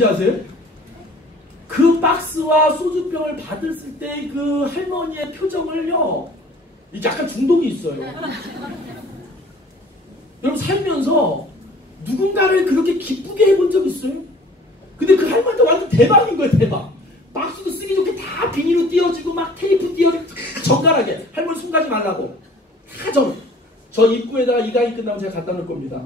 뭔지 아세요? 그 박스와 소주병을 받았을 때 그 할머니의 표정을요, 약간 중독이 있어요. 여러분 살면서 누군가를 그렇게 기쁘게 해본 적 있어요? 근데 그 할머니한테 완전 대박인 거예요, 대박. 박스도 쓰기 좋게 다 비닐로 띄워지고 막 테이프 띄워지고 다 정갈하게. 할머니 손 가지 말라고. 다 저 입구에다가 이 강의 끝나면 제가 갖다 놓을 겁니다.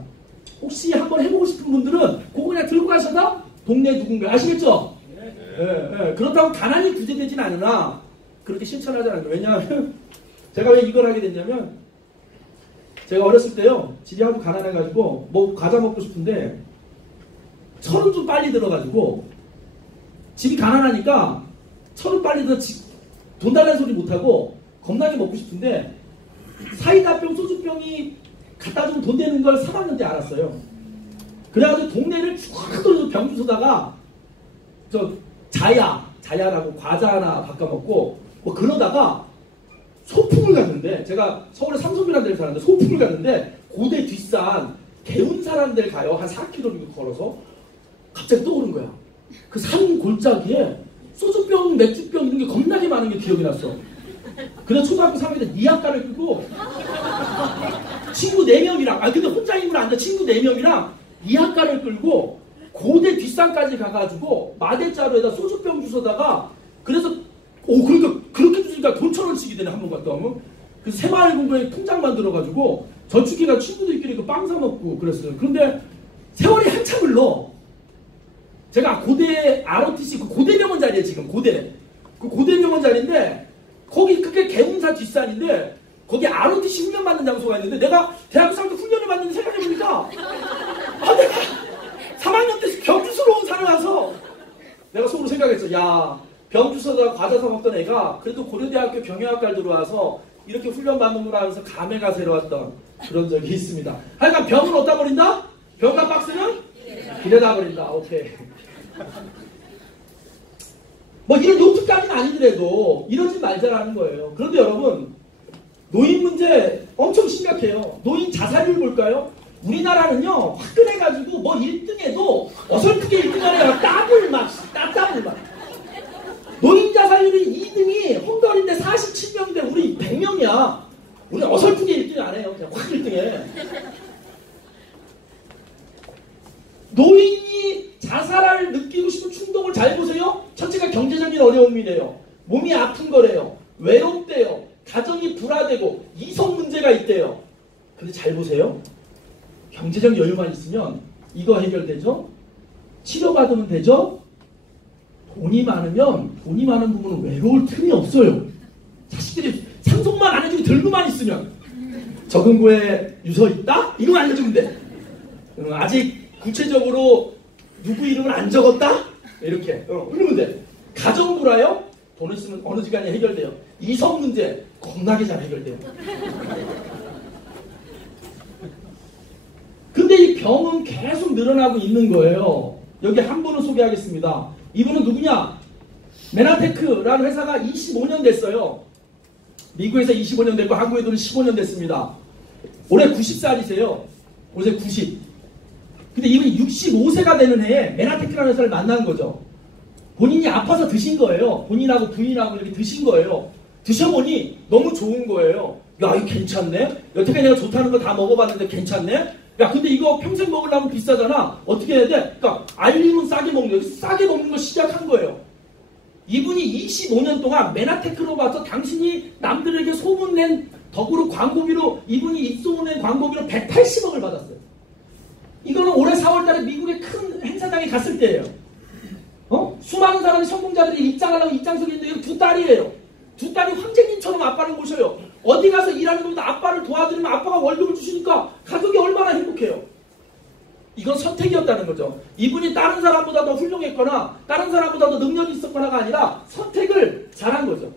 혹시 한번 해보고 싶은 분들은 그거 그냥 들고 가셔다 동네 누군가 아시겠죠? 네. 그렇다고 가난이 구제되진 않으나 그렇게 실천하지 않아요. 왜냐하면 제가 왜 이걸 하게 됐냐면 제가 어렸을 때요 집이 아주 가난해가지고 뭐 과자 먹고 싶은데 철은 좀 빨리 들어가지고 집이 가난하니까 철은 빨리 들어 돈 달라는 소리 못하고 겁나게 먹고 싶은데 사이다병 소주병이 갖다 주면 돈 되는 걸 3학년 때 알았어요. 그래가지고 동네를 쭉 돌려서 병 주워다가 저 자야라고 과자 하나 바꿔 먹고 뭐 그러다가 소풍을 갔는데 제가 서울에 삼성이라는 데를 사는데 소풍을 갔는데 고대 뒷산 개운사라는 데를 가요. 한 4km 정도 걸어서 갑자기 떠오른 거야. 그 산 골짜기에 소주병, 맥주병 이런 게 겁나게 많은 게 기억이 났어. 그래서 초등학교 3학년 때 니아까를 끄고 친구 4명이랑 근데 혼자 힘을 안 돼. 친구 4명이랑 니아까를 끌고 고대 뒷산까지 가가지고 마대자루에다 소주병 주워다가 그래서 그러니까 그렇게 주니까 돈 1,000원씩이 되네 한 번 갔다 오면. 그래서 새마을공고에 통장 만들어가지고 저축해가 친구들끼리 그 빵 사 먹고 그랬어요. 그런데 세월이 한참 흘러. 제가 고대 ROTC 그 고대병원 자리에 지금 그 고대병원 자리인데 거기 그게 개운사 뒷산인데 거기 ROTC 훈련 받는 장소가 있는데 내가 대학교 3학년 훈련을 받는데 생각해보니까 내가 3학년 때 병주소로 살아나서 내가 속으로 생각했어. 야 병주소다 과자 사 먹던 애가 그래도 고려대학교 경영학과를 들어와서 이렇게 훈련 받는구나 하면서 감회가 새로웠던 그런 적이 있습니다. 하여간 병은 어디다 버린다? 병과 박스는 길에다 버린다. 오케이. 뭐 이런 요트까지는 아니더라도 이러지 말자라는 거예요. 그런데 여러분 노인 문제 엄청 심각해요. 노인 자살률 볼까요? 우리나라는요 화끈해가지고 뭐 1등해도 어설프게 1등하래요. 더블 막. 노인 자살률이 2등이 헝가리인데 47명인데 우리 100명이야. 우리 어설프게 1등 안 해요. 그냥 확 1등해. 노인이 자살을 느끼고 싶은 충동을 잘 보세요. 첫째가 경제적인 어려움이래요. 몸이 아픈 거래요. 외롭대요. 가정이 불화되고 이성 문제가 있대요. 근데 잘 보세요. 경제적 여유만 있으면 이거 해결되죠? 치료받으면 되죠? 돈이 많은 부부는 외로울 틈이 없어요. 자식들이 상속만 안 해주고 들고만 있으면 적응고에 유서 있다? 이거만 알려주면 돼. 아직 구체적으로 누구 이름을 안 적었다? 이렇게 그러면 돼. 가정 불화요? 돈 있으면 어느 시간에 해결돼요. 이성 문제 겁나게 잘 해결돼요. 근데 이 병은 계속 늘어나고 있는 거예요. 여기 한 분을 소개하겠습니다. 이분은 누구냐? 메나테크라는 회사가 25년 됐어요. 미국에서 25년 됐고 한국에서는 15년 됐습니다. 올해 90살이세요. 올해 90. 근데 이분이 65세가 되는 해에 메나테크라는 회사를 만난 거죠. 본인이 아파서 드신 거예요. 본인하고 부인하고 이렇게 드신 거예요. 드셔보니 너무 좋은 거예요. 야, 이거 괜찮네? 여태까지 내가 좋다는 거 다 먹어봤는데 괜찮네? 야, 근데 이거 평생 먹으려면 비싸잖아. 어떻게 해야 돼? 그러니까 알림은 싸게 먹는 거예요. 싸게 먹는 거 시작한 거예요. 이분이 25년 동안 메나테크로 봐서 당신이 남들에게 소문낸 덕으로 광고비로 이분이 입소문낸 광고비로 180억을 받았어요. 이거는 올해 4월달에 미국의 큰 행사장에 갔을 때예요. 수많은 사람이 성공자들이 입장하려고 입장석에 있는데 두 딸이에요. 두 딸이 황제님처럼 아빠를 모셔요. 어디 가서 일하는 것보다 아빠를 도와드리면 아빠가 월급을 주시니까 가족이 얼마나 행복해요. 이건 선택이었다는 거죠. 이분이 다른 사람보다 더 훌륭했거나 다른 사람보다 더 능력이 있었거나가 아니라 선택을 잘한 거죠.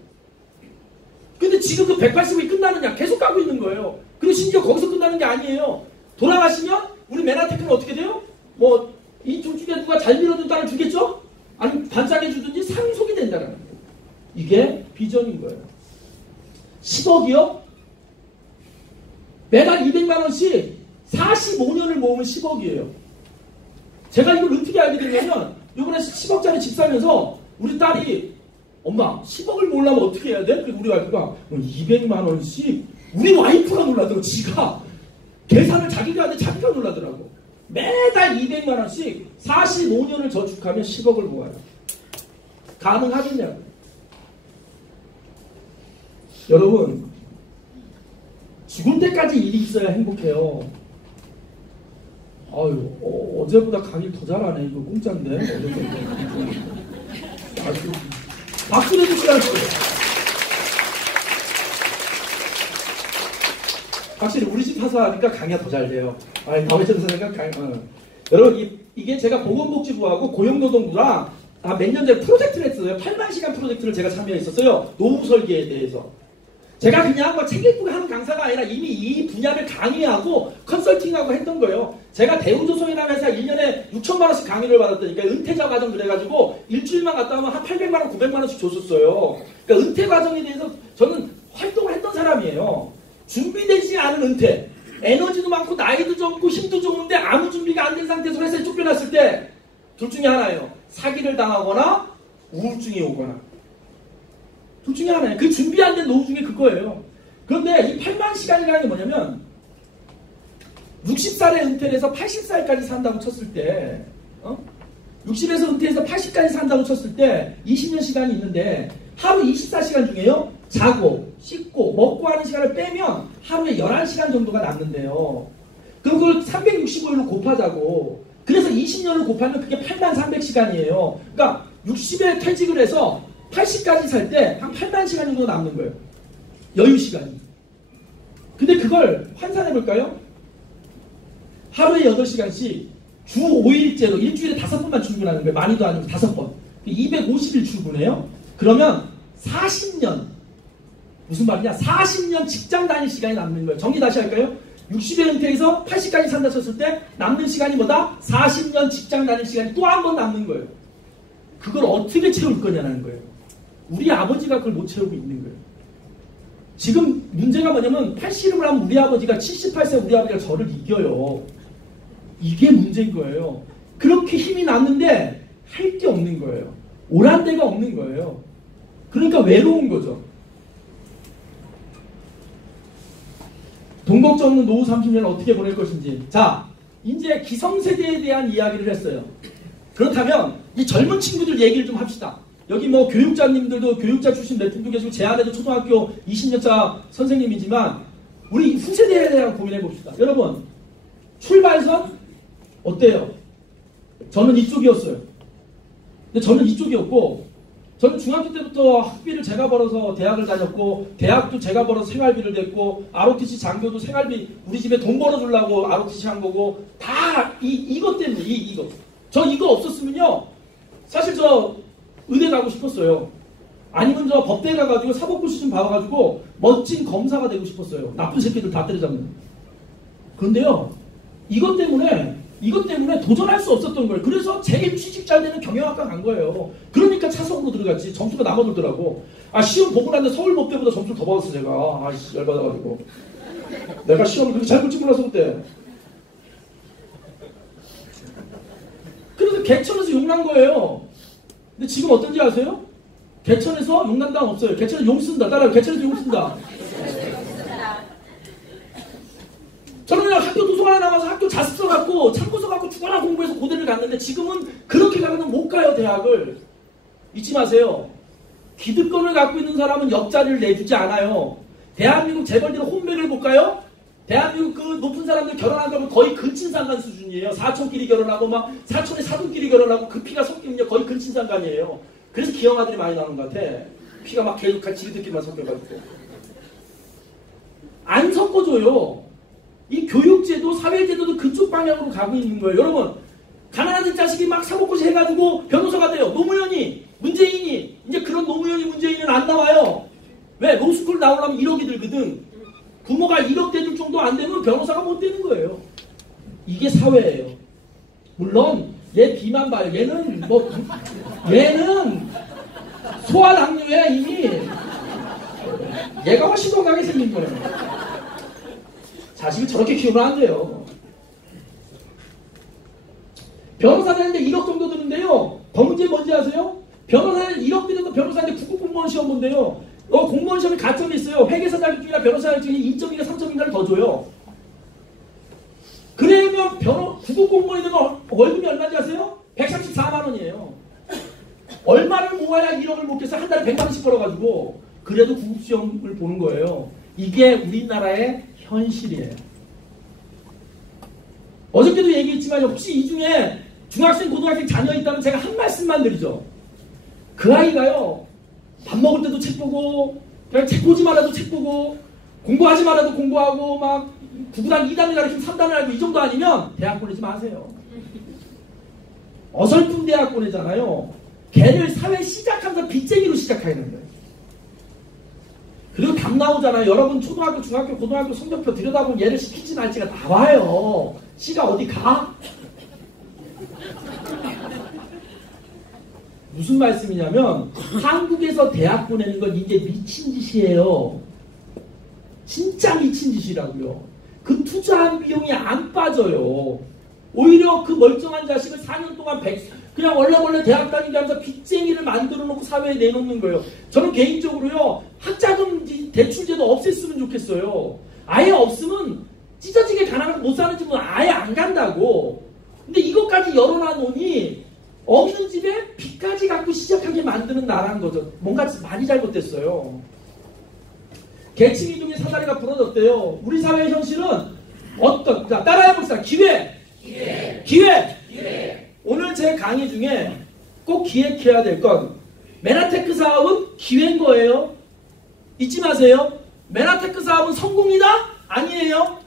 근데 지금 그 180이 끝나느냐? 계속 가고 있는 거예요. 그리고 심지어 거기서 끝나는 게 아니에요. 돌아가시면 우리 메나테크는 어떻게 돼요? 뭐 이 둘 중에 누가 잘 밀어준 딸을 주겠죠? 아니면 반짝해 주든지 상속이 된다는 거예요. 이게 비전인 거예요. 10억이요? 매달 200만 원씩 45년을 모으면 10억이에요. 제가 이걸 어떻게 알게 됐냐면 이번에 이번에 10억짜리 집 사면서 우리 딸이 엄마 10억을 모으려면 어떻게 해야 돼? 그래서 우리 와이프가 200만 원씩 우리 와이프가 놀라더라고. 지가 계산을 자기가 하는데 자기가 놀라더라고. 매달 200만 원씩 45년을 저축하면 10억을 모아요. 가능하겠냐고. 여러분 죽을 때까지 일이 있어야 행복해요. 아유, 어제보다 강의 더 잘하네. 이거 공짜인데. 박수 내주시라고. 확실히 우리 집 사서 하니까 강의가 더 잘 돼요. 아니, 다음에 집에서 하니까 여러분, 이게 제가 보건복지부하고 고용노동부랑 몇 년 전에 프로젝트를 했어요. 8만 시간 프로젝트를 제가 참여했었어요. 노후 설계에 대해서. 제가 그냥 뭐 책 읽고 하는 강사가 아니라 이미 이 분야를 강의하고 컨설팅하고 했던 거예요. 제가 대우조선이라는 회사 1년에 6천만 원씩 강의를 받았다니까. 은퇴자 과정 그래가지고 일주일만 갔다 오면 한 800만 원, 900만 원씩 줬었어요. 그러니까 은퇴 과정에 대해서 저는 활동을 했던 사람이에요. 준비되지 않은 은퇴. 에너지도 많고 나이도 적고 힘도 좋은데 아무 준비가 안 된 상태에서 회사에 쫓겨났을 때 둘 중에 하나예요. 사기를 당하거나 우울증이 오거나. 둘 중에 하나예요. 그 준비 안 된 노후 중에 그거예요. 그런데 이 8만 시간이라는 게 뭐냐면 60살에 은퇴를 해서 80살까지 산다고 쳤을 때 60에서 은퇴해서 80까지 산다고 쳤을 때 20년 시간이 있는데 하루 24시간 중에요. 자고 씻고 먹고 하는 시간을 빼면 하루에 11시간 정도가 남는데요. 그럼 그걸 365일로 곱하자고. 그래서 20년을 곱하면 그게 8300시간이에요. 그러니까 60에 퇴직을 해서 80까지 살 때 한 8만 시간 정도 남는 거예요. 여유 시간이. 근데 그걸 환산해 볼까요? 하루에 8시간씩 주 5일째로 일주일에 5번만 출근하는 거예요. 많이도 아니고 5번. 250일 출근해요. 그러면 40년. 무슨 말이냐? 40년 직장 다닐 시간이 남는 거예요. 정리 다시 할까요? 60에 은퇴해서 80까지 산다 쳤을 때 남는 시간이 뭐다? 40년 직장 다닐 시간이 또 한 번 남는 거예요. 그걸 어떻게 채울 거냐는 거예요. 우리 아버지가 그걸 못 채우고 있는 거예요. 지금 문제가 뭐냐면 80을 하면 우리 아버지가 78세 우리 아버지가 저를 이겨요. 이게 문제인 거예요. 그렇게 힘이 났는데 할 게 없는 거예요. 오란 데가 없는 거예요. 그러니까 외로운 거죠. 돈 걱정 없는 노후 30년을 어떻게 보낼 것인지. 자, 이제 기성세대에 대한 이야기를 했어요. 그렇다면 이 젊은 친구들 얘기를 좀 합시다. 여기 뭐 교육자님들도 교육자 출신 몇 분도 계시고 제 아내도 초등학교 20년차 선생님이지만 우리 후세대에 대한 고민해 봅시다. 여러분 출발선 어때요? 저는 이쪽이었어요. 근데 저는 이쪽이었고 저는 중학교 때부터 학비를 제가 벌어서 대학을 다녔고 대학도 제가 벌어서 생활비를 냈고 ROTC 장교도 생활비 우리 집에 돈 벌어주려고 ROTC 한 거고 다 이것 때문에 이거 저 이거 없었으면요 사실 저 의대 가고 싶었어요. 아니면 저 법대 가가지고 사법고 시험 봐가지고 멋진 검사가 되고 싶었어요. 나쁜 새끼들 다 때려잡는. 그런데요 이것 때문에 도전할 수 없었던 거예요. 그래서 제일 취직 잘 되는 경영학과 간 거예요. 그러니까 차석으로 들어갔지. 점수가 남아돌더라고. 시험 보고 났는데 서울법대보다 점수를 더 받았어 제가. 열받아가지고. 내가 시험을 그렇게 잘 볼 줄 몰라서 그때. 그래서 개천에서 욕난 거예요. 근데 지금 어떤지 아세요? 개천에서 용난다는 없어요. 개천에서 용 쓴다. 따라요. 개천에서 용 쓴다. 저는 그냥 학교 도서관에 남아서 학교 자습서 갖고 참고서 갖고 죽어라 공부해서 고대를 갔는데 지금은 그렇게 가면 못 가요 대학을. 잊지 마세요. 기득권을 갖고 있는 사람은 옆자리를 내주지 않아요. 대한민국 재벌들의 혼맥을 볼까요? 대한민국 그 높은 사람들 결혼한 거면 거의 근친상간 수준이에요. 사촌끼리 결혼하고 막 사촌의 사돈끼리 결혼하고 그 피가 섞이면 거의 근친상간이에요. 그래서 기형아들이 많이 나오는 것 같아. 피가 막 계속 같이 지들끼리만 섞여가지고. 안 섞어줘요. 이 교육제도, 사회제도도 그쪽 방향으로 가고 있는 거예요. 여러분, 가난한 자식이 막 사법고시 해가지고 변호사가 돼요. 노무현이, 문재인이, 이제 그런 노무현이, 문재인은 안 나와요. 왜? 로스쿨 나오려면 1억이 들거든. 부모가 1억 대줄 정도 안 되면 변호사가 못 되는 거예요. 이게 사회예요. 물론, 얘 비만 봐요. 얘는 소아당뇨야, 이미. 얘가 훨씬 건강하게 생긴 거예요. 자식을 저렇게 키우면 안 돼요. 변호사 되는데 1억 정도 드는데요. 더 문제 뭔지 아세요? 변호사는 1억 들여서 변호사한테 국가공무원 시험 본대요. 공무원 시험에 가점이 있어요. 회계사 자격증이나 변호사 자격증이 2점인가 3점인가를 더 줘요. 그러면 국가공무원이 되면 월급이 얼마인지 아세요? 134만 원이에요. 얼마를 모아야 1억을 먹겠어? 한 달에 100만 원씩 벌어가지고. 그래도 구급시험을 보는 거예요. 이게 우리나라의 현실이에요. 어저께도 얘기했지만 혹시 이 중에 중학생, 고등학생 자녀 있다면 제가 한 말씀만 드리죠. 그 아이가요. 밥 먹을 때도 책 보고 그냥 책 보지 말아도 책 보고 공부하지 말아도 공부하고 막 9단 2단을 가르치면 3단을 알고 이 정도 아니면 대학 보내지 마세요. 어설픈 대학 보내잖아요. 걔를 사회 시작하면서 빚쟁이로 시작하는 거예요. 그리고 답 나오잖아요. 여러분 초등학교, 중학교, 고등학교 성적표 들여다보면 얘를 시키지 말지가 나와요. 씨가 어디 가? 무슨 말씀이냐면 한국에서 대학 보내는 건 이게 미친 짓이에요. 진짜 미친 짓이라고요. 그 투자한 비용이 안 빠져요. 오히려 그 멀쩡한 자식을 4년 동안 그냥 원래 대학 다니게 하면서 빚쟁이를 만들어 놓고 사회에 내놓는 거예요. 저는 개인적으로요. 학자금 대출제도 없앴으면 좋겠어요. 아예 없으면 찢어지게 가난해서 못 사는 집은 아예 안 간다고. 근데 이것까지 열어놔놓으니 없는 집에 빚까지 갖고 시작하게 만드는 나라는 거죠. 뭔가 많이 잘못됐어요. 계층 이동의 사다리가 부러졌대요. 우리 사회의 현실은 자, 따라해봅시다. 기회. 오늘 제 강의 중에 꼭 기획해야 될 건 메나테크 사업은 기회인 거예요. 잊지 마세요. 메나테크 사업은 성공이다? 아니에요.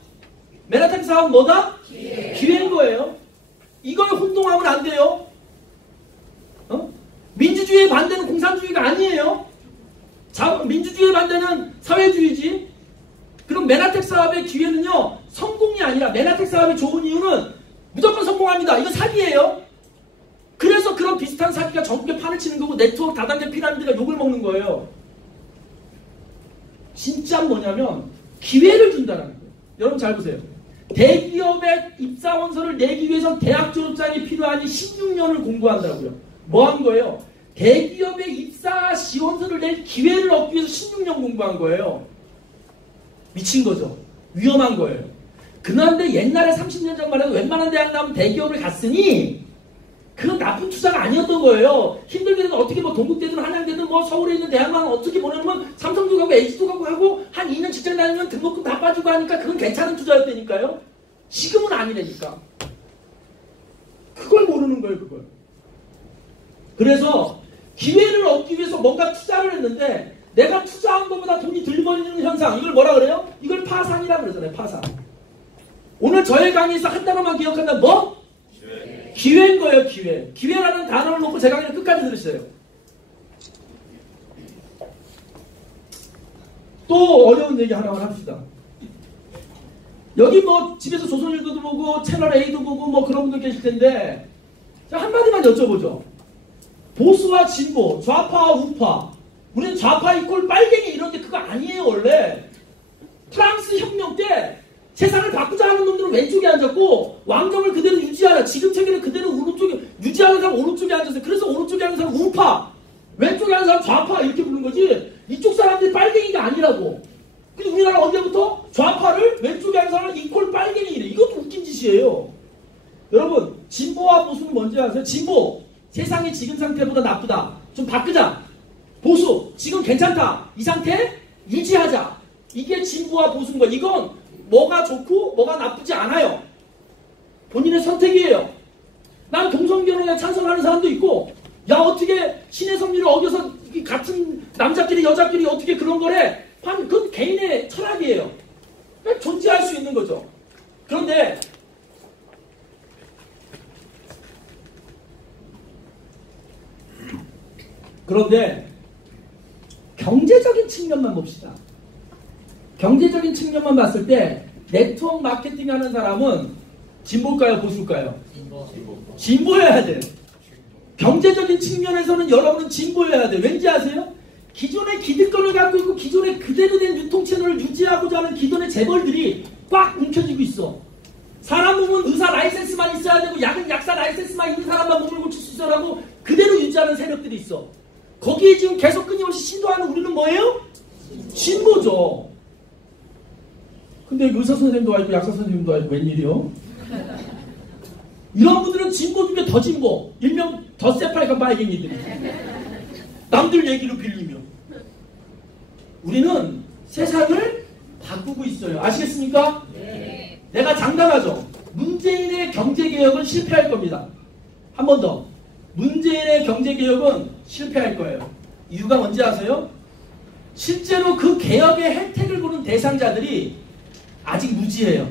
메나테크 사업은 뭐다? 기회인 거예요. 이걸 혼동하면 안 돼요. 민주주의의 반대는 공산주의가 아니에요. 민주주의의 반대는 사회주의지. 그럼 메나텍 사업의 기회는요. 성공이 아니라 메나텍 사업이 좋은 이유는 무조건 성공합니다. 이거 사기예요. 그래서 그런 비슷한 사기가 전국에 판을 치는 거고 네트워크 다단계 피라미드가 욕을 먹는 거예요. 진짜 뭐냐면 기회를 준다는 거예요. 여러분 잘 보세요. 대기업의 입사원서를 내기 위해선 대학 졸업장이 필요하니 16년을 공부한다고요. 뭐 한 거예요? 대기업의 입사 지원서를 낼 기회를 얻기 위해서 16년 공부한 거예요. 미친 거죠. 위험한 거예요. 그런데 옛날에 30년 전만 해도 웬만한 대학 나오면 대기업을 갔으니 그건 나쁜 투자가 아니었던 거예요. 힘들게 되면 어떻게 뭐 동국대든 한양대든 뭐 서울에 있는 대학만 어떻게 보내면 삼성도 가고 LG도 가고 하고 한 2년 직장 다니면 등록금 다 빠지고 하니까 그건 괜찮은 투자였다니까요. 지금은 아니라니까. 그걸 모르는 거예요. 그걸. 그래서 기회를 얻기 위해서 뭔가 투자를 했는데 내가 투자한 것보다 돈이 덜 벌리는 현상, 이걸 뭐라 그래요? 이걸 파산이라고 그러잖아요. 파산. 오늘 저의 강의에서 한 단어만 기억한다면 뭐? 기회인 거예요. 기회. 기회라는 단어를 놓고 제 강의를 끝까지 들으세요. 또 어려운 얘기 하나만 합시다. 여기 뭐 집에서 조선일보도 보고 채널 A도 보고 뭐 그런 분들 계실 텐데 자, 한마디만 여쭤보죠. 보수와 진보, 좌파와 우파. 우리는 좌파 이꼴 빨갱이 이런데 그거 아니에요. 원래 프랑스 혁명 때 세상을 바꾸자 하는 놈들은 왼쪽에 앉았고 왕정을 그대로 유지하라. 지금 체계는 그대로 오른쪽에 유지하는 사람 오른쪽에 앉았어요. 그래서 오른쪽에 앉은 사람 우파, 왼쪽에 앉은 사람 좌파 이렇게 부르는 거지. 이쪽 사람들이 빨갱이가 아니라고. 근데 우리나라 언제부터 좌파를 왼쪽에 앉은 사람을 이꼴 빨갱이 이래. 이것도 웃긴 짓이에요. 여러분 진보와 보수는 뭔지 아세요? 진보, 세상이 지금 상태보다 나쁘다. 좀 바꾸자. 보수, 지금 괜찮다. 이 상태 유지하자. 이게 진보와 보수인 거예요. 이건 뭐가 좋고 뭐가 나쁘지 않아요. 본인의 선택이에요. 난 동성결혼에 찬성하는 사람도 있고 야 어떻게 신의 섭리를 어겨서 같은 남자끼리 여자끼리 어떻게 그런 거래. 그건 개인의 철학이에요. 그러니까 존재할 수 있는 거죠. 그런데 경제적인 측면만 봅시다. 경제적인 측면만 봤을 때 네트워크 마케팅 하는 사람은 진보일까요? 보수일까요? 진보여야 돼요. 경제적인 측면에서는 여러분은 진보여야 돼요. 왠지 아세요? 기존의 기득권을 갖고 있고 기존의 그대로 된 유통채널을 유지하고자 하는 기존의 재벌들이 꽉 움켜쥐고 있어. 사람 몸은 의사 라이센스만 있어야 되고 약은 약사 라이센스만 있는 사람만 몸을 고칠 수 있어라고 그대로 유지하는 세력들이 있어. 거기에 지금 계속 끊임없이 신도하는 우리는 뭐예요? 신도죠. 근데 의사 선생님도 와있고 약사 선생님도 와있고 웬일이요? 이런 분들은 진보 중에 더 진보, 일명 더 새빨간 빨갱이들이 남들 얘기로 빌리며 우리는 세상을 바꾸고 있어요. 아시겠습니까? 네. 내가 장담하죠. 문재인의 경제개혁은 실패할 겁니다. 한 번 더. 문재인의 경제개혁은 실패할 거예요. 이유가 뭔지 아세요? 실제로 그 개혁의 혜택을 보는 대상자들이 아직 무지해요.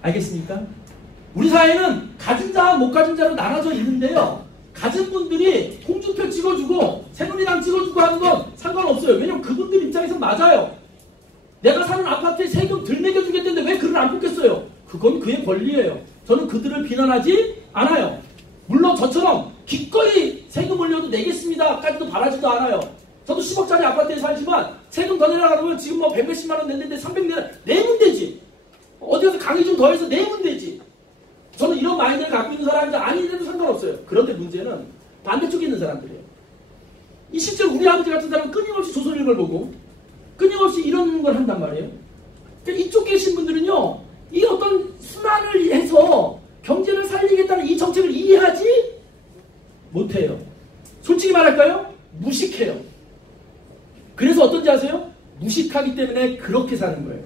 알겠습니까? 우리 사회는 가진 자와 못 가진 자로 나눠져 있는데요. 가진 분들이 홍준표 찍어주고 새누리당 찍어주고 하는 건 상관없어요. 왜냐면 그분들 입장에서 맞아요. 내가 사는 아파트에 세금 덜 매겨주겠다는데 왜 그를 안 뽑겠어요? 그건 그의 권리예요. 저는 그들을 비난하지 않아요. 물론 저처럼 기꺼이 세금 올려도 내겠습니다까지도 바라지도 않아요. 저도 10억짜리 아파트에 살지만 세금 더 내라 그러면 지금 뭐 100몇십만 원 냈는데 300 내면 되지. 어디 가서 강의 좀 더해서 내면 되지. 저는 이런 마인드를 갖고 있는 사람인지 아닌데도 상관없어요. 그런데 문제는 반대쪽에 있는 사람들이에요. 이 실제로 우리 아버지 같은 사람은 끊임없이 조선일보를 보고 끊임없이 이런 걸 한단 말이에요. 그러니까 이쪽 계신 분들은요. 이 어떤 순환을 해서 경제를 살리겠다는 이 정책을 이해하지 못해요. 솔직히 말할까요? 무식해요. 그래서 어떤지 아세요? 무식하기 때문에 그렇게 사는 거예요.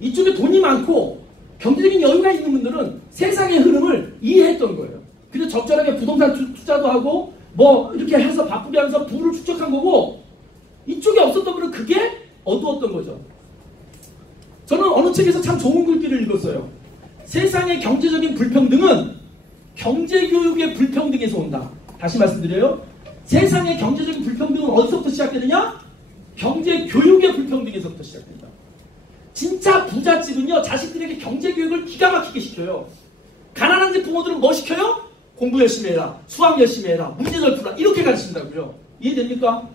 이쪽에 돈이 많고 경제적인 여유가 있는 분들은 세상의 흐름을 이해했던 거예요. 근데 적절하게 부동산 투자도 하고 뭐 이렇게 해서 바쁘게 하면서 부를 축적한 거고 이쪽에 없었던 분은 그게 어두웠던 거죠. 저는 어느 책에서 참 좋은 글귀를 읽었어요. 세상의 경제적인 불평등은 경제교육의 불평등에서 온다. 다시 말씀드려요. 세상의 경제적인 불평등은 어디서부터 시작되느냐? 경제교육의 불평등에서부터 시작된다. 진짜 부잣집은요. 자식들에게 경제교육을 기가 막히게 시켜요. 가난한 집 부모들은 뭐 시켜요? 공부 열심히 해라. 수학 열심히 해라. 문제 잘 풀라. 이렇게 가르친다고요. 이해됩니까?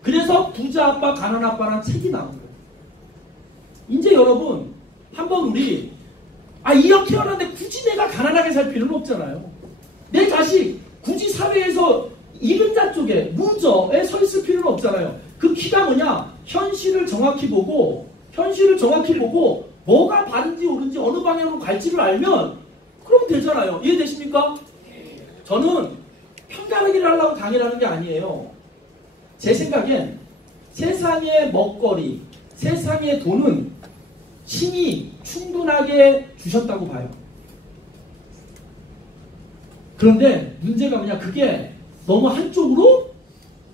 그래서 부자 아빠, 가난 아빠라는 책이 나온 거예요. 이제 여러분 한번 우리 이렇게 태어났는데 굳이 내가 가난하게 살 필요는 없잖아요. 내 자식 굳이 사회에서 이른 자 쪽에 무저에 서 있을 필요는 없잖아요. 그 키가 뭐냐? 현실을 정확히 보고 뭐가 바른지 옳은지 어느 방향으로 갈지를 알면 그러면 되잖아요. 이해되십니까? 저는 편가르기를 하려고 강의를 게 아니에요. 제 생각엔 세상의 먹거리, 세상의 돈은 신이 충분하게 주셨다고 봐요. 그런데 문제가 뭐냐? 그게 너무 한쪽으로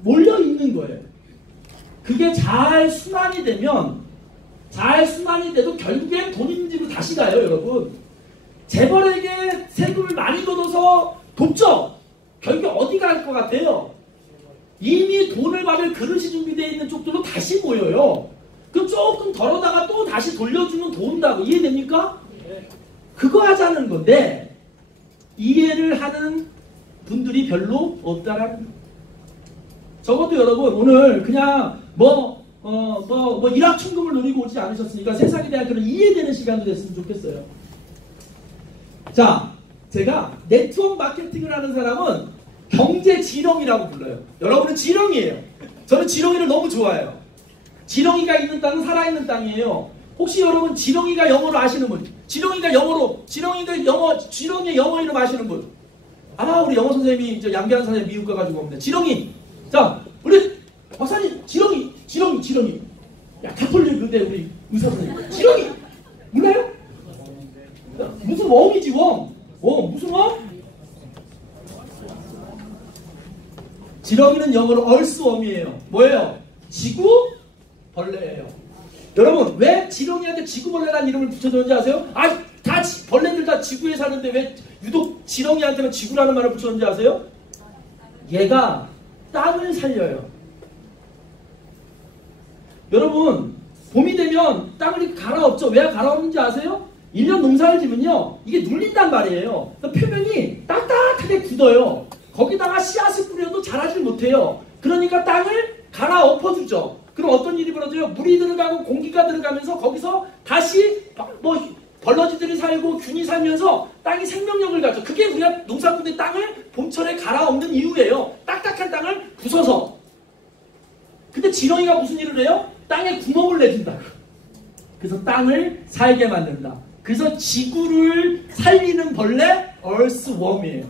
몰려있는 거예요. 그게 잘 순환이 돼도 결국엔 돈 있는 집으로 다시 가요, 여러분. 재벌에게 세금을 많이 걷어서 돕죠? 결국에 어디 갈 것 같아요? 이미 돈을 받을 그릇이 준비되어 있는 쪽들로 다시 모여요. 그 조금 덜어다가 또 다시 돌려주면 도운다고. 이해됩니까? 그거 하자는 건데 이해를 하는 분들이 별로 없다라는. 적어도 여러분 오늘 그냥 일확천금을 노리고 오지 않으셨으니까 세상에 대한 그런 이해되는 시간도 됐으면 좋겠어요. 자, 제가 네트워크 마케팅을 하는 사람은 경제지렁이라고 불러요. 여러분은 지렁이에요. 저는 지렁이를 너무 좋아해요. 지렁이가 있는 땅은 살아있는 땅이에요. 혹시 여러분 지렁이가 영어로 아시는 분? 지렁이의 영어 이름 아시는 분? 우리 영어 선생님이 양계한 선생님 미국 가가지고 없네. 지렁이. 자, 우리 박사님 지렁이. 야, 가톨릭 의대 우리 의사 선생님. 지렁이 몰라요? 무슨 웜이지 웜. 무슨 웜? 지렁이는 영어로 얼스웜이에요. 뭐예요? 지구 벌레예요. 여러분 왜 지렁이한테 지구벌레라는 이름을 붙여줬는지 아세요? 벌레들 다 지구에 사는데 왜 유독 지렁이한테는 지구라는 말을 붙였는지 아세요? 얘가 땅을 살려요. 여러분 봄이 되면 땅을 갈아엎죠. 왜 갈아엎는지 아세요? 1년 농사를 지면요 이게 눌린단 말이에요. 표면이 딱딱하게 굳어요. 거기다가 씨앗을 뿌려도 자라질 못해요. 그러니까 땅을 갈아엎어주죠. 그럼 어떤 일이 벌어져요? 물이 들어가고 공기가 들어가면서 거기서 다시 벌러지들이 살고 균이 살면서 땅이 생명력을 가져. 그게 우리가 농사꾼의 땅을 봄철에 갈아엎는 이유예요. 딱딱한 땅을 부숴서. 근데 지렁이가 무슨 일을 해요? 땅에 구멍을 내준다. 그래서 땅을 살게 만든다. 그래서 지구를 살리는 벌레 earthworm이에요.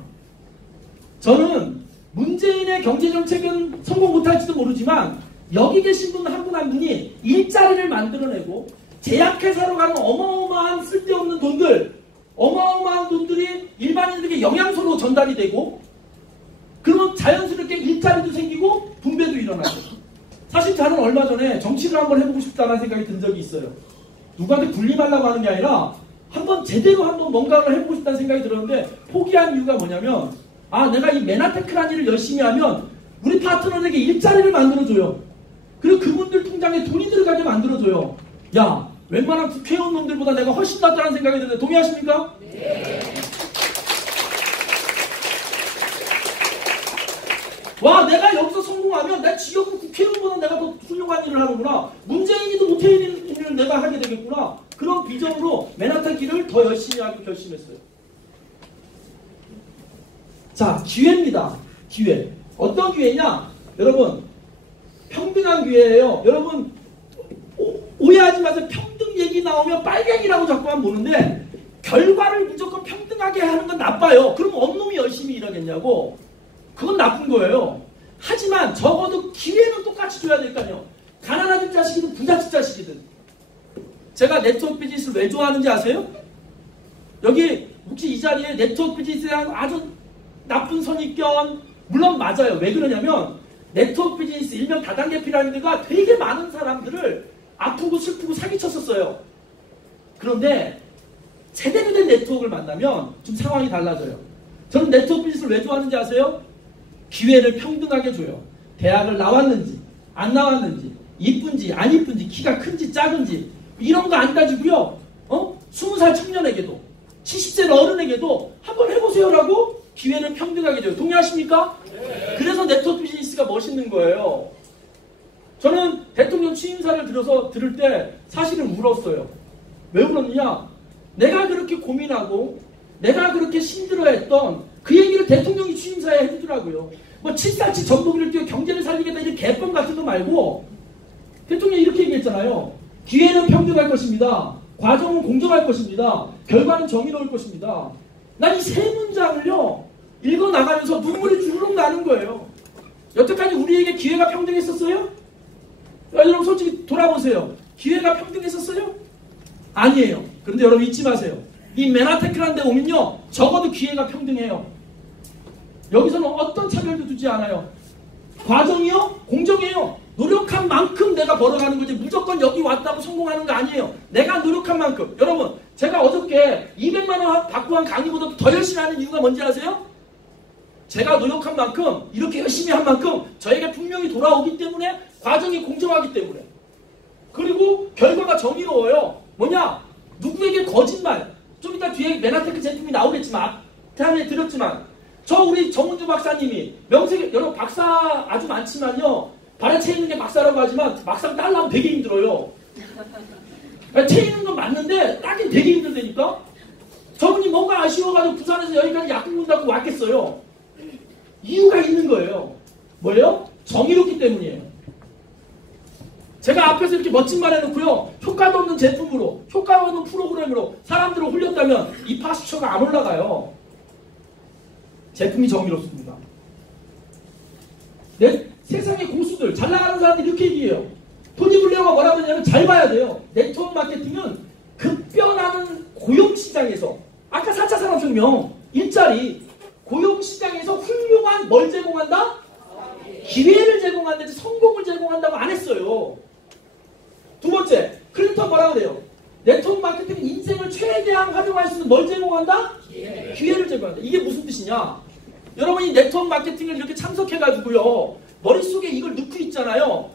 저는 문재인의 경제정책은 성공 못할지도 모르지만 여기 계신 분 한 분 한 분이 일자리를 만들어내고 제약회사로 가는 어마어마한 쓸데없는 돈들, 어마어마한 돈들이 일반인들에게 영양소로 전달이 되고 그러면 자연스럽게 일자리도 생기고 분배도 일어나고. 사실 저는 얼마 전에 정치를 한번 해보고 싶다는 생각이 든 적이 있어요. 누구한테 군림하려고 하는 게 아니라 한번 제대로 한번 뭔가를 해보고 싶다는 생각이 들었는데 포기한 이유가 뭐냐면 내가 이 맨하테크라는 일을 열심히 하면 우리 파트너에게 일자리를 만들어줘요. 그리고 그분들 통장에 돈이 들어가게 만들어줘요. 야, 웬만한 국회의원 놈들보다 내가 훨씬 낫다는 생각이 드는데 동의하십니까? 네. 와, 내가 여기서 성공하면 내 지역은 국회의원보다 내가 더 훌륭한 일을 하는구나. 문재인이도 못해있는 일을 내가 하게 되겠구나. 그런 비전으로 맨하탄 길을 더 열심히 하기로 결심했어요. 자, 기회입니다. 기회. 어떤 기회냐? 여러분, 평등한 기회예요. 여러분, 오해하지 마세요. 평등 얘기 나오면 빨갱이라고 자꾸만 보는데 결과를 무조건 평등하게 하는 건 나빠요. 그럼 어느 놈이 열심히 일하겠냐고. 그건 나쁜 거예요. 하지만 적어도 기회는 똑같이 줘야 될까요? 가난한 자식이든 부잣집 자식이든. 제가 네트워크 비즈니스를 왜 좋아하는지 아세요? 여기 혹시 이 자리에 네트워크 비즈니스에 대한 아주 나쁜 선입견 물론 맞아요. 왜 그러냐면 네트워크 비즈니스 일명 다단계 피라미드가 되게 많은 사람들을 아프고 슬프고 사기쳤었어요. 그런데 제대로 된 네트워크를 만나면 좀 상황이 달라져요. 저는 네트워크 비즈니스를 왜 좋아하는지 아세요? 기회를 평등하게 줘요. 대학을 나왔는지 안 나왔는지 이쁜지 안 이쁜지 키가 큰지 작은지 이런 거 안 따지고요. 20살 청년에게도 70세 어른에게도 한번 해보세요라고 기회를 평등하게 줘요. 동의하십니까? 네. 그래서 네트워크 비즈니스가 멋있는 거예요. 저는 대통령 취임사를 들을 때 사실은 울었어요. 왜 울었느냐? 내가 그렇게 고민하고 내가 그렇게 힘들어했던 그 얘기를 대통령이 취임사에 해주더라고요. 뭐 747 전복기를 띄워 경제를 살리겠다 이런 개뻥 같은 거 말고 대통령이 이렇게 얘기했잖아요. 기회는 평등할 것입니다. 과정은 공정할 것입니다. 결과는 정의로울 것입니다. 난 이 세 문장을요 읽어나가면서 눈물이 주르륵 나는 거예요. 여태까지 우리에게 기회가 평등했었어요? 여러분 솔직히 돌아보세요. 기회가 평등했었어요? 아니에요. 그런데 여러분 잊지 마세요. 이 맨하테크라는 데 오면요 적어도 기회가 평등해요. 여기서는 어떤 차별도 두지 않아요. 과정이요? 공정해요. 노력한 만큼 내가 벌어가는 거지 무조건 여기 왔다고 성공하는 거 아니에요. 내가 노력한 만큼. 여러분 제가 어저께 200만 원 받고 한 강의보다 더 열심히 하는 이유가 뭔지 아세요? 제가 노력한 만큼 이렇게 열심히 한 만큼 저에게 분명히 돌아오기 때문에 과정이 공정하기 때문에 그리고 결과가 정의로워요. 뭐냐? 누구에게 거짓말 좀 이따 뒤에 맨하테크 제품이 나오겠지만 앞에 드렸지만 저 우리 정은주 박사님이 명색이 여러분 박사 아주 많지만요 발에 채이는 게 박사라고 하지만 막상 따려면 되게 힘들어요. 채이는 건 맞는데 따긴 되게 힘들다니까. 저분이 뭔가 아쉬워가지고 부산에서 여기까지 약국 문다고 왔겠어요. 이유가 있는 거예요. 뭐예요? 정의롭기 때문이에요. 제가 앞에서 이렇게 멋진 말 해놓고요 효과도 없는 제품으로 효과 없는 프로그램으로 사람들을 홀렸다면 이 파스처가 안 올라가요. 제품이 정의롭습니다. 세상의 고수들 잘 나가는 사람들이 이렇게 얘기해요. 토니 블레어가 뭐라고 하냐면 잘 봐야 돼요. 네트워크 마케팅은 급변하는 고용시장에서 아까 4차 산업혁명 일자리 고용시장에서 훌륭한 뭘 제공한다? 기회를 제공한다지 성공을 제공한다고 안 했어요. 두 번째 클린턴 뭐라고 그래요? 네트워크 마케팅은 인생을 최대한 활용할 수 있는 뭘 제공한다? 기회를 제공한다. 이게 무슨 뜻이냐? 여러분이 네트워크 마케팅을 이렇게 참석해가지고요 머릿속에 이걸 넣고 있잖아요.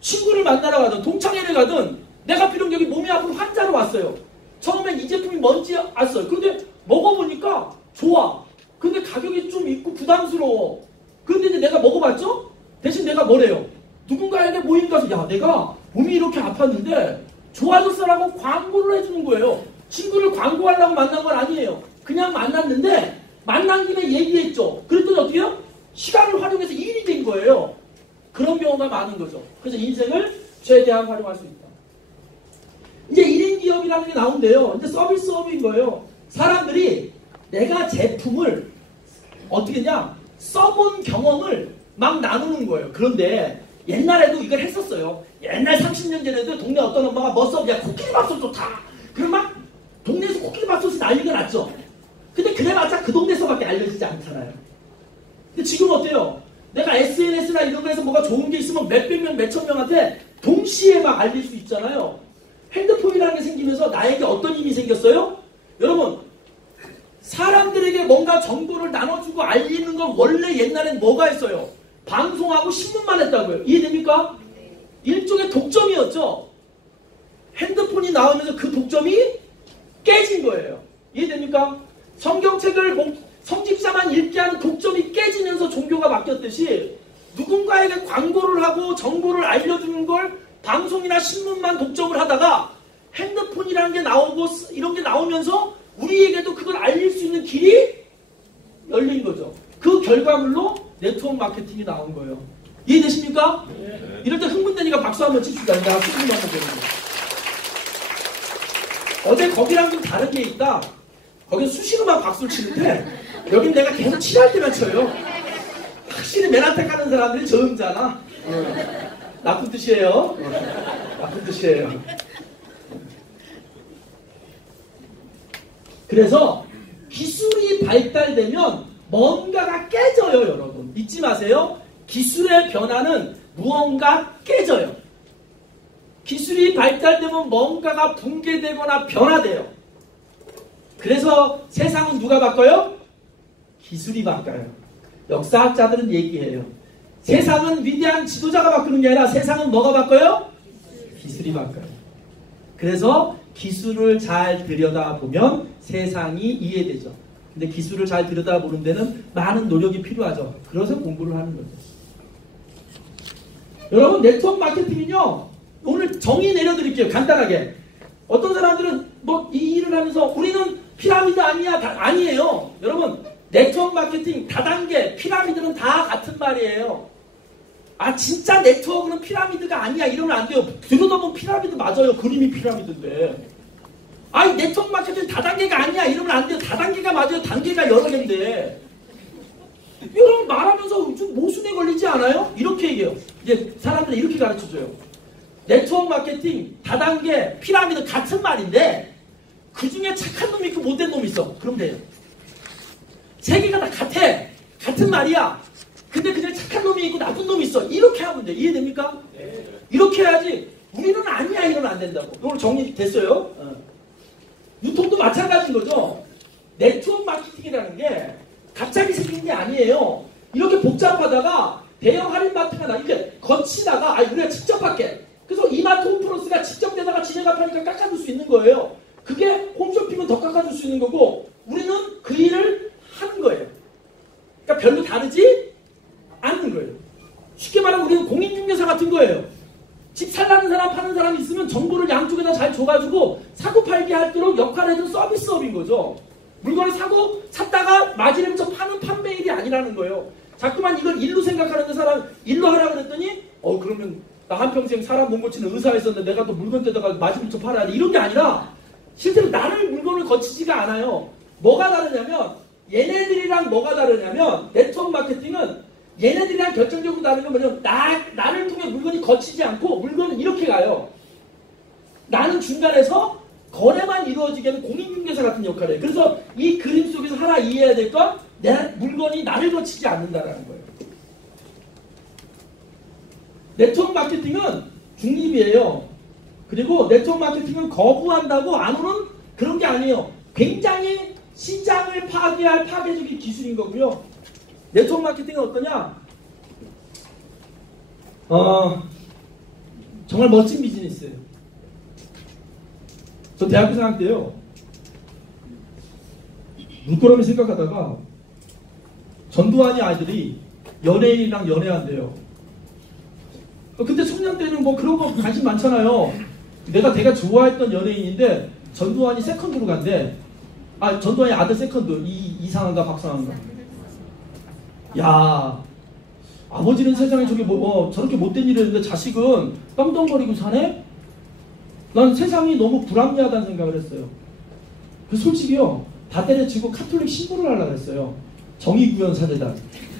친구를 만나러 가든 동창회를 가든 내가 비록 여기 몸이 아픈 환자로 왔어요. 처음엔 이 제품이 뭔지 알았어요. 그런데 먹어보니까 좋아. 근데 가격이 좀 있고 부담스러워. 그런데 이제 내가 먹어봤죠? 대신 내가 뭐래요? 누군가에게 모임 가서 야 내가 몸이 이렇게 아팠는데 좋아졌어라고 광고를 해주는 거예요. 친구를 광고하려고 만난 건 아니에요. 그냥 만났는데 만난 김에 얘기했죠. 그랬더니 어떻게 해요? 시간을 활용해서 일이 된 거예요. 그런 경우가 많은 거죠. 그래서 인생을 최대한 활용할 수 있다. 이제 1인 기업이라는 게 나온대요. 이제 서비스업인 거예요. 사람들이 내가 제품을 어떻게 했냐? 써본 경험을 막 나누는 거예요. 그런데 옛날에도 이걸 했었어요. 옛날 30년 전에도 동네 어떤 엄마가 뭐 써? 야, 코끼리밥솥 좋다. 그럼 막 동네에서 코끼리밥솥이 난리가 났죠. 근데 그래봤자 그 동네에서밖에 알려지지 않잖아요. 근데 지금 어때요? 내가 SNS나 이런 거에서 뭐가 좋은 게 있으면 몇백 명, 몇천 명한테 동시에 막 알릴 수 있잖아요. 핸드폰이라는 게 생기면서 나에게 어떤 힘이 생겼어요? 여러분, 사람들에게 뭔가 정보를 나눠주고 알리는 건 원래 옛날엔 뭐가 했어요? 방송하고 신문만 했다고요. 이해됩니까? 일종의 독점이었죠. 핸드폰이 나오면서 그 독점이 깨진 거예요. 이해됩니까? 성경책을 성직자만 읽게 하는 독점이 깨지면서 종교가 바뀌었듯이 누군가에게 광고를 하고 정보를 알려주는 걸 방송이나 신문만 독점을 하다가 핸드폰이라는 게 나오고 이런 게 나오면서 우리에게도 그걸 알릴 수 있는 길이 열린 거죠. 그 결과물로 네트워크 마케팅이 나온 거예요. 이해되십니까? 네. 이럴 때 흥분되니까 박수 한번 칩시다. 내가 흥분 한번 되는 거. 어제 거기랑 좀 다르게 있다. 거기 수시로만 박수를 치는데 여긴 내가 계속 치할 때만 쳐요. 확실히 맨한테 가는 사람들이 저음자나. 나쁜 뜻이에요. 나쁜 뜻이에요. 그래서 기술이 발달되면 뭔가가 깨져요, 여러분. 잊지 마세요. 기술의 변화는 무언가 깨져요. 기술이 발달되면 뭔가가 붕괴되거나 변화돼요. 그래서 세상은 누가 바꿔요? 기술이 바꿔요. 역사학자들은 얘기해요. 세상은 위대한 지도자가 바꾸는 게 아니라 세상은 뭐가 바꿔요? 기술이 바꿔요. 그래서 기술을 잘 들여다보면 세상이 이해되죠. 근데 기술을 잘 들여다보는 데는 많은 노력이 필요하죠. 그래서 공부를 하는 거죠. 여러분, 네트워크 마케팅은요, 오늘 정의 내려드릴게요. 간단하게. 어떤 사람들은 뭐 이 일을 하면서 우리는 피라미드 아니야. 아니에요. 여러분, 네트워크 마케팅 다단계 피라미드는 다 같은 말이에요. 아, 진짜 네트워크는 피라미드가 아니야 이러면 안 돼요. 들여다보면 피라미드 맞아요. 그림이 피라미드인데. 아니, 네트워크 마케팅 다단계가 아니야 이러면 안 돼요. 다단계가 맞아요. 단계가 여러 개인데. 여러분, 말하면서 좀 모순에 걸리지 않아요? 이렇게 얘기해요. 이제 사람들이 이렇게 가르쳐줘요. 네트워크 마케팅 다단계 피라미드 같은 말인데 그 중에 착한 놈이 있고 못된 놈이 있어. 그럼 돼요. 세 개가 다 같아. 같은 말이야. 근데 그중에 착한 놈이 있고 나쁜 놈이 있어. 이렇게 하면 돼. 이해됩니까? 네. 이렇게 해야지. 우리는 아니야 이러면 안 된다고. 이걸 정리됐어요? 유통도 마찬가지인 거죠. 네트워크 마케팅이라는 게 갑자기 생긴 게 아니에요. 이렇게 복잡하다가 대형 할인마트가 이렇게 거치다가 우리가 직접 할게. 그래서 이마트 홈플러스가 직접 내다가 지네가 파니까 깎아줄 수 있는 거예요. 그게 홈쇼핑은 더 깎아줄 수 있는 거고 우리는 그 일을 하는 거예요. 그러니까 별로 다르지 않는 거예요. 쉽게 말하면 우리는 공인중개사 같은 거예요. 집 살라는 사람 파는 사람이 있으면 정보를 양쪽에다 잘 줘가지고 사고 팔기 할도록 역할을 해준 서비스업인 거죠. 물건을 샀다가 마지막에 파는 판매일이 아니라는 거예요. 자꾸만 이걸 일로 생각하는 사람 일로 하라 그랬더니 그러면 나 한평생 사람 못 고치는 의사였었는데 내가 또 물건 떼다가 마지막에 팔아야 돼. 이런 게 아니라 실제로 나를 물건을 거치지가 않아요. 뭐가 다르냐면 얘네들이랑 뭐가 다르냐면 네트워크 마케팅은 얘네들이랑 결정적으로 다른 건 뭐냐면 나를 통해 물건이 거치지 않고 물건은 이렇게 가요. 나는 중간에서 거래만 이루어지게 하는 공인중개사 같은 역할을 해요. 그래서 이 그림 속에서 하나 이해해야 될 건 내 물건이 나를 거치지 않는다는 거예요. 네트워크 마케팅은 중립이에요. 그리고 네트워크 마케팅은 거부한다고 안 오는 그런 게 아니에요. 굉장히 시장을 파괴할 파괴적인 기술인 거고요. 네트워크 마케팅은 어떠냐? 정말 멋진 비즈니스예요. 저 대학교 4학년 때요. 물끄러미 생각하다가 전두환이 아이들이 연예인이랑 연애한대요. 그때 청년 때는 뭐 그런 거 관심 많잖아요. 내가 좋아했던 연예인인데 전두환이 세컨드로 간대. 아, 전두환이 아들 세컨드. 이상한가 박상한가. 야, 아버지는 세상에 저게 저렇게 못된 일을 했는데 자식은 떵떵거리고 사네? 난 세상이 너무 불합리하다는 생각을 했어요. 그 솔직히요, 다 때려치고 카톨릭 신부를 하려고 했어요. 정의구현 사제단.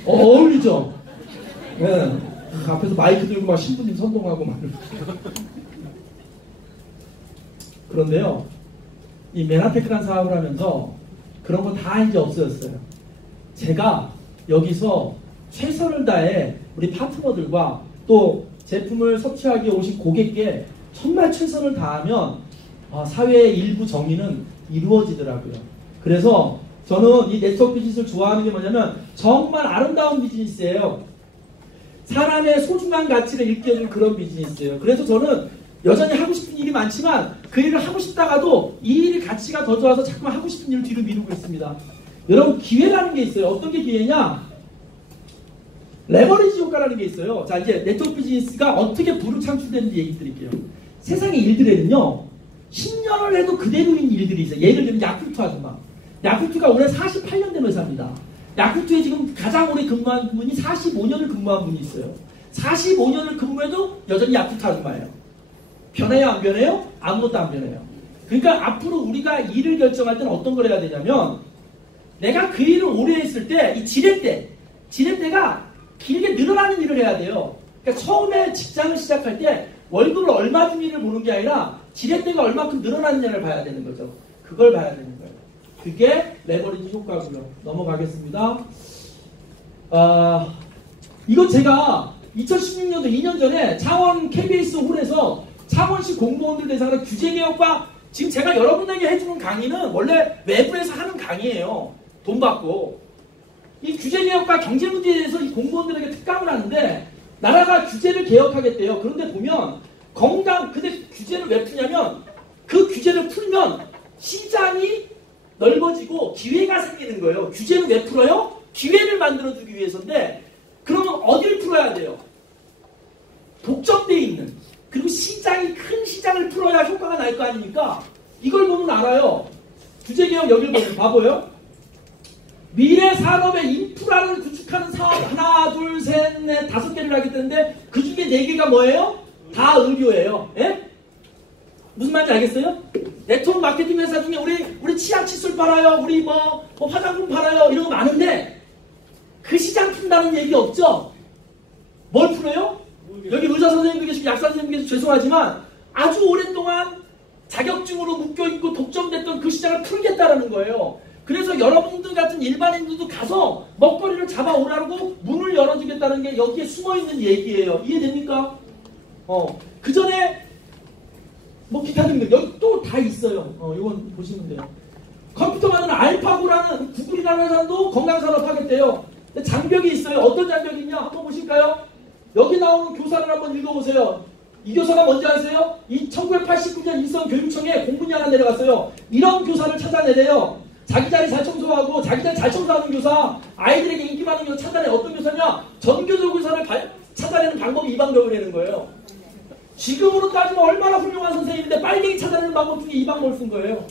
어울리죠? 예. 네. 앞에서 마이크 들고 막 신부님 선동하고 막. 그런데요, 이 맨하테크란 사업을 하면서 그런 거 다 이제 없어졌어요. 제가 여기서 최선을 다해 우리 파트너들과 또 제품을 섭취하기 오신 고객께 정말 최선을 다하면 사회의 일부 정의는 이루어지더라고요. 그래서 저는 이 네트워크 비즈니스를 좋아하는 게 뭐냐면 정말 아름다운 비즈니스예요. 사람의 소중한 가치를 일깨워주는 그런 비즈니스예요. 그래서 저는 여전히 하고 싶은 일이 많지만 그 일을 하고 싶다가도 이 일이 가치가 더 좋아서 자꾸만 하고 싶은 일을 뒤로 미루고 있습니다. 여러분, 기회라는 게 있어요. 어떤 게 기회냐? 레버리지 효과라는 게 있어요. 자, 이제 네트워크 비즈니스가 어떻게 부로 창출되는지 얘기 드릴게요. 세상의 일들에는요, 10년을 해도 그대로인 일들이 있어요. 예를 들면 야쿠르트 아줌마. 야쿠르트가 올해 48년 된 회사입니다. 야쿠르트에 지금 가장 오래 근무한 분이 45년을 근무한 분이 있어요. 45년을 근무해도 여전히 야쿠르트 아줌마예요. 변해요, 안 변해요? 아무것도 안 변해요. 그러니까 앞으로 우리가 일을 결정할 때는 어떤 걸 해야 되냐면, 내가 그 일을 오래 했을 때 이 지렛대가 길게 늘어나는 일을 해야 돼요. 그러니까 처음에 직장을 시작할 때 월급을 얼마 주기를 보는 게 아니라 지렛대가 얼마큼 늘어나느냐를 봐야 되는 거죠. 그걸 봐야 되는 거예요. 그게 레버리지 효과고요. 넘어가겠습니다. 이건 제가 2016년도 2년 전에 창원 KBS 홀에서 창원시 공무원들 대상으로 규제개혁과, 지금 제가 여러분에게 해주는 강의는 원래 외부에서 하는 강의예요. 돈 받고. 이 규제개혁과 경제문제에 대해서 이 공무원들에게 특강을 하는데, 나라가 규제를 개혁하겠대요. 그런데 보면 근데 규제를 왜 푸냐면, 그 규제를 풀면 시장이 넓어지고 기회가 생기는 거예요. 규제는 왜 풀어요? 기회를 만들어주기 위해서인데, 그러면 어디를 풀어야 돼요? 독점되어 있는, 그리고 큰 시장을 풀어야 효과가 날 거 아닙니까? 이걸 보면 알아요. 규제개혁 여기를 보면 봐봐요. 미래 산업의 인프라를 구축하는 사업 하나, 둘, 셋, 넷, 5개를 하겠다는데 그 중에 4개가 뭐예요? 다 의료예요. 예? 무슨 말인지 알겠어요? 네트워크 마케팅 회사 중에 우리 치약 칫솔 팔아요. 우리 뭐 화장품 팔아요. 이런 거 많은데 그 시장 푼다는 얘기 없죠? 뭘 풀어요? 여기 의사 선생님도 계시고 약사 선생님도 계시고 죄송하지만 아주 오랫동안 자격증으로 묶여있고 독점됐던 그 시장을 풀겠다라는 거예요. 그래서 여러분들 같은 일반인들도 가서 먹거리를 잡아오라고 문을 열어주겠다는 게 여기에 숨어있는 얘기예요. 이해됩니까? 그 전에 뭐 기타 등등 여기 또 다 있어요. 이건 보시면 돼요. 컴퓨터 만드는 알파고라는 구글이라는 회사도 건강산업 하겠대요. 근데 장벽이 있어요. 어떤 장벽이 있냐? 한번 보실까요? 여기 나오는 교사를 한번 읽어보세요. 이 교사가 뭔지 아세요? 1989년 인성교육청에 공문이 하나 내려갔어요. 이런 교사를 찾아내래요. 자기 자리 잘 청소하고 자기 자리 잘 청소하는 교사, 아이들에게 인기 많은 교사 찾아내. 어떤 교사냐? 전교조 교사를 찾아내는 방법이 이 방법이라는 거예요. 지금으로 따지면 얼마나 훌륭한 선생님인데 빨갱이 찾아내는 방법 중에 이 방법을 쓴 거예요.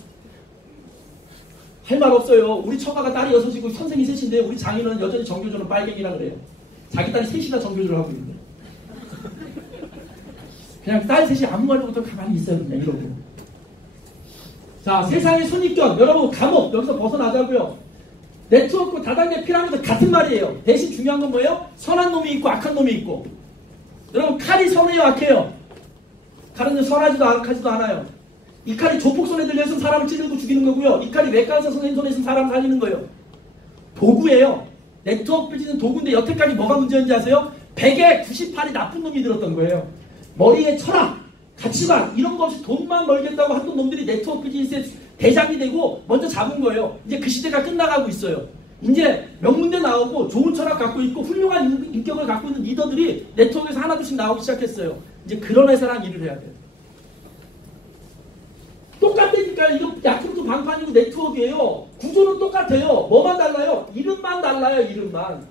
할 말 없어요. 우리 처가가 딸이 6이고 선생이 3인데 우리 장인은 여전히 전교조는 빨갱이라 그래요. 자기 딸이 3이나 전교조를 하고 있는데. 그냥 딸 셋이 아무 말도 못하고 가만히 있어요. 그냥 이러고. 자, 세상의 선입견. 여러분, 감옥. 여기서 벗어나자고요. 네트워크 다단계 피라미드 같은 말이에요. 대신 중요한 건 뭐예요? 선한 놈이 있고 악한 놈이 있고. 여러분, 칼이 선해요, 악해요? 칼은 선하지도 악하지도 않아요. 이 칼이 조폭손에 들려있으면 사람을 찌르고 죽이는 거고요. 이 칼이 외과의사 선생님 손에 있으면 사람 살리는 거예요. 도구예요. 네트워크 비즈니스는 도구인데 여태까지 뭐가 문제인지 아세요? 100에 98이 나쁜 놈이 들었던 거예요. 머리에 철학, 가치관 이런 거 없이 돈만 벌겠다고 했던 놈들이 네트워크 비즈니스의 대장이 되고 먼저 잡은 거예요. 이제 그 시대가 끝나가고 있어요. 이제 명문대 나오고 좋은 철학 갖고 있고 훌륭한 인격을 갖고 있는 리더들이 네트워크에서 하나둘씩 나오기 시작했어요. 이제 그런 회사랑 일을 해야 돼요. 똑같다니까. 이거 야쿠르트 방판이고 네트워크예요. 구조는 똑같아요. 뭐만 달라요? 이름만 달라요. 이름만.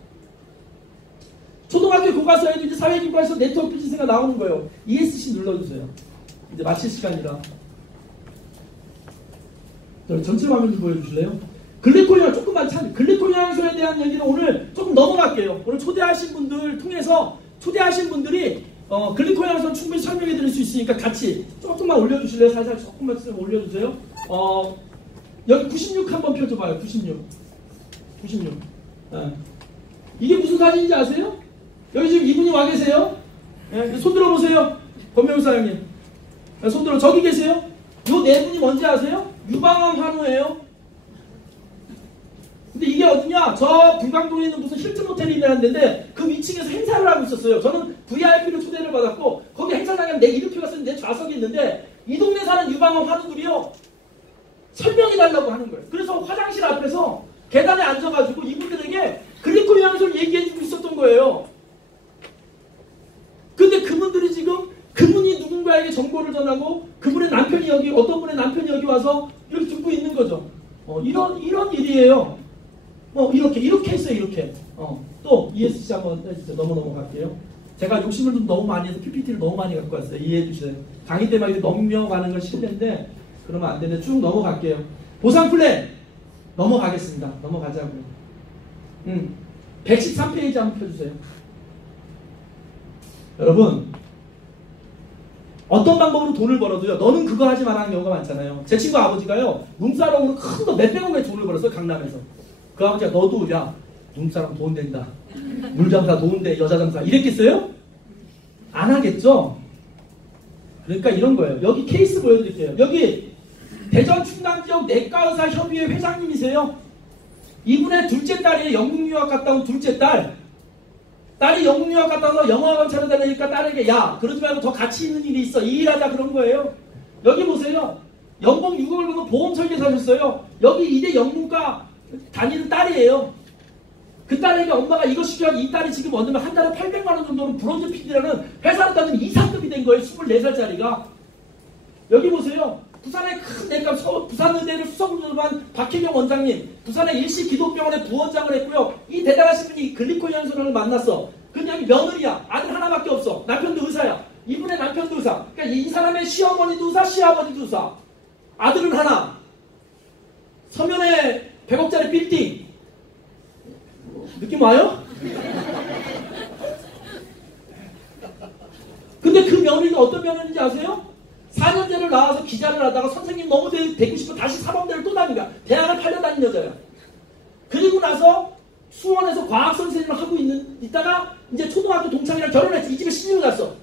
초등학교 교과서에도 이제 사회교과서 네트워크 비즈니스가 나오는 거예요. ESC 눌러주세요. 이제 마칠 시간이라. 전체 화면 좀 보여주실래요? 글리코리아 조금만 찾. 글리코리아소에 대한 얘기는 오늘 조금 넘어갈게요. 오늘 초대하신 분들 통해서 초대하신 분들이 글리코리아소 충분히 설명해 드릴 수 있으니까 같이 조금만 올려주실래요? 살살 조금만 올려주세요. 여기 96 한번 펴줘봐요. 96. 이게 무슨 사진인지 아세요? 여기 지금 이분이 와 계세요? 네, 손 들어보세요. 권명사장님. 손 들어. 저기 계세요? 요 네 분이 뭔지 아세요? 유방암 환우예요. 근데 이게 어디냐? 저 불광동에 있는 무슨 힐튼 호텔이라는 데인데 그 위층에서 행사를 하고 있었어요. 저는 VIP로 초대를 받았고 거기 행사장에 내 이름표가 쓴 내 좌석이 있는데 이 동네 사는 유방암 환우들이요. 설명해달라고 하는 거예요. 그래서 화장실 앞에서 계단에 앉아가지고 이분들에게 글리코리아소를 얘기해주고 있었던 거예요. 근데 그분들이 지금 그분이 누군가에게 정보를 전하고 그분의 남편이 여기 어떤 분의 남편이 여기 와서 이렇게 듣고 있는 거죠. 이런 일이에요. 이렇게 했어요. 이렇게. 또 ESC 한번 해주세요. 넘어갈게요. 제가 욕심을 좀 너무 많이 해서 PPT를 너무 많이 갖고 왔어요. 이해해 주세요. 강의 때 막 이렇게 넘겨가는 건 실례인데 그러면 안 되는데 쭉 넘어갈게요. 보상 플랜 넘어가겠습니다. 넘어가자고요. 113페이지 한번 펴주세요. 여러분 어떤 방법으로 돈을 벌어도요. 너는 그거 하지 말라는 경우가 많잖아요. 제 친구 아버지가요. 룸사롱으로 큰 거 몇백억의 돈을 벌었어요. 강남에서. 그 아버지가 너도 야 룸사롱 돈 된다. 물장사 돈 돼. 여자장사 이랬겠어요? 안 하겠죠? 그러니까 이런 거예요. 여기 케이스 보여드릴게요. 여기 대전 충남지역 내과의사협의회 회장님이세요. 이분의 둘째 딸이 영국 유학 갔다 온 둘째 딸. 딸이 영국 유학 갔다 와서 영어학원 차려달라니까 딸에게 야 그러지 말고 더 가치 있는 일이 있어. 이 일하자 그런 거예요. 여기 보세요. 연봉 6억을 벌고 보험 설계사 하셨어요. 여기 이대 영문과 다니는 딸이에요. 그 딸에게 엄마가 이거 시켜야 이 딸이 지금 얻으면 한 달에 800만 원 정도는 브론즈 PD라는 회사로 따지면 이상급이 된 거예요. 24살짜리가. 여기 보세요. 부산의 큰 내과 부산의대를 수석으로만 박혜경 원장님, 부산의 일시 기독병원의 부원장을 했고요. 이 대단하신 분이 글리코리아소를 만났어. 근데 여기 며느리야. 아들 하나밖에 없어. 남편도 의사야. 이분의 남편도 의사. 그러니까 이 사람의 시어머니도 의사, 시아버지도 의사. 아들은 하나. 서면에 100억짜리 빌딩. 느낌 와요? 근데 그 며느리가 어떤 며느리인지 아세요? 4년제를 나와서 기자를 하다가 선생님 너무 되고 싶어 다시 사범대를 또 다니니까 대학을 팔려다닌 여자야. 그리고 나서 수원에서 과학 선생님을 하고 있다가 이제 초등학교 동창이랑 결혼했지. 이 집에 신임을 갔어.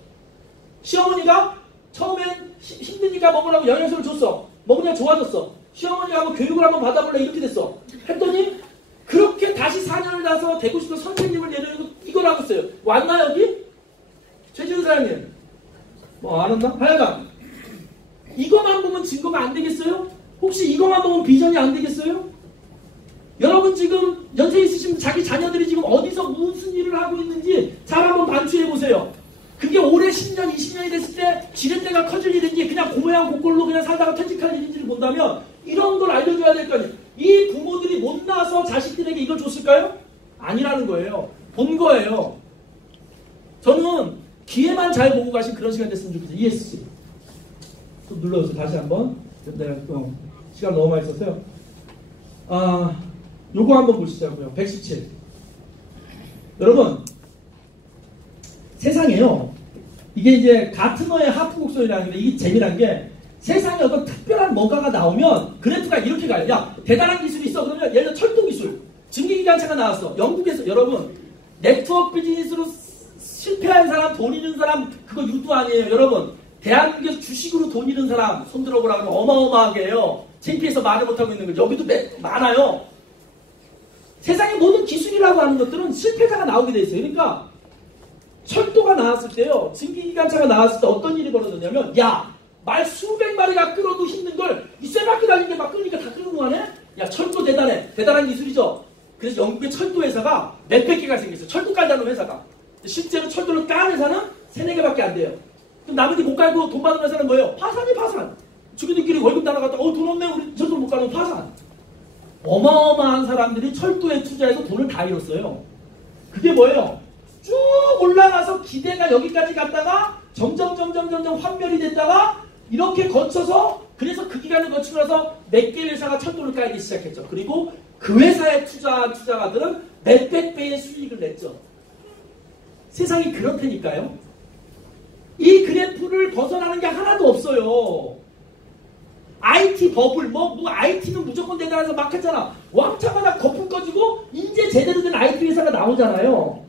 시어머니가 처음엔 힘드니까 먹으라고 영양소를 줬어. 먹으니까 좋아졌어. 시어머니가 한번 교육을 한번 받아볼래 이렇게 됐어. 했더니 그렇게 다시 4년을 나서 되고 싶어 선생님을 내려놓고 이걸 하고 있어요. 왔나 여기? 최지훈 사장님 뭐 안 왔나? 하여간 이거만 보면 증거가 안 되겠어요? 혹시 이거만 보면 비전이 안 되겠어요? 여러분 지금 연세 있으신 자기 자녀들이 지금 어디서 무슨 일을 하고 있는지 잘 한번 반추해 보세요. 그게 올해 10년, 20년이 됐을 때 지렛대가 커질 일인지 그냥 고모양 고꼴로 그냥 살다가 퇴직할 일인지를 본다면 이런 걸 알려줘야 될 거 아니에요. 이 부모들이 못나서 자식들에게 이걸 줬을까요? 아니라는 거예요. 본 거예요. 저는 기회만 잘 보고 가신 그런 시간 됐으면 좋겠어요. ESC. 좀 눌러주세요. 다시 한번. 내가 시간 너무 많이 썼어요. 요거 한번 보시자고요. 117. 여러분, 세상에요. 이게 이제 가트너의 하프 곡선이라는 게 이게 재미난 게 세상에 어떤 특별한 뭔가가 나오면 그래프가 이렇게 가요. 야, 대단한 기술이 있어. 그러면 예를 들어 철도 기술, 증기기관차가 나왔어. 영국에서 여러분 네트워크 비즈니스로 실패한 사람, 돈 잃은 사람 그거 유도 아니에요. 여러분 대한민국에서 주식으로 돈 잃은 사람 손 들어보라 그러면 어마어마하게 해요. 창피해서 말을 못하고 있는 거죠. 여기도 많아요. 세상의 모든 기술이라고 하는 것들은 실패자가 나오게 돼 있어요. 그러니까 철도가 나왔을 때요. 증기기관차가 나왔을 때 어떤 일이 벌어졌냐면 야, 말 수백 마리가 끌어도 힘든 걸 이 쇠바퀴 달린 게 막 끌니까 다 끌고 가네? 야, 철도 대단해. 대단한 기술이죠. 그래서 영국의 철도 회사가 몇백 개가 생겼어요. 철도 깔자는 회사가. 실제로 철도를 깐 회사는 3-4개밖에 안 돼요. 그럼 나머지 못 깔고 돈 받은 회사는 뭐예요? 파산이 파산. 주민들끼리 월급 날아갔다 돈 없네 우리 철도 못 가는 파산. 어마어마한 사람들이 철도에 투자해서 돈을 다 잃었어요. 그게 뭐예요? 쭉 올라가서 기대가 여기까지 갔다가 점점 환멸이 됐다가 이렇게 거쳐서 그래서 그 기간을 거치고 나서 몇 개 회사가 천돈을 까이기 시작했죠. 그리고 그 회사에 투자한 투자가들은 몇백 배의 수익을 냈죠. 세상이 그렇다니까요. 이 그래프를 벗어나는 게 하나도 없어요. IT 버블, IT는 무조건 대단해서 막 했잖아. 왕창마다 거품 꺼지고, 이제 제대로 된 IT 회사가 나오잖아요.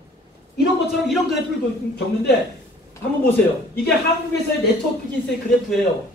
이런 것처럼 이런 그래프를 겪는데, 한번 보세요. 이게 한국 회사의 네트워크 비즈니스의 그래프예요.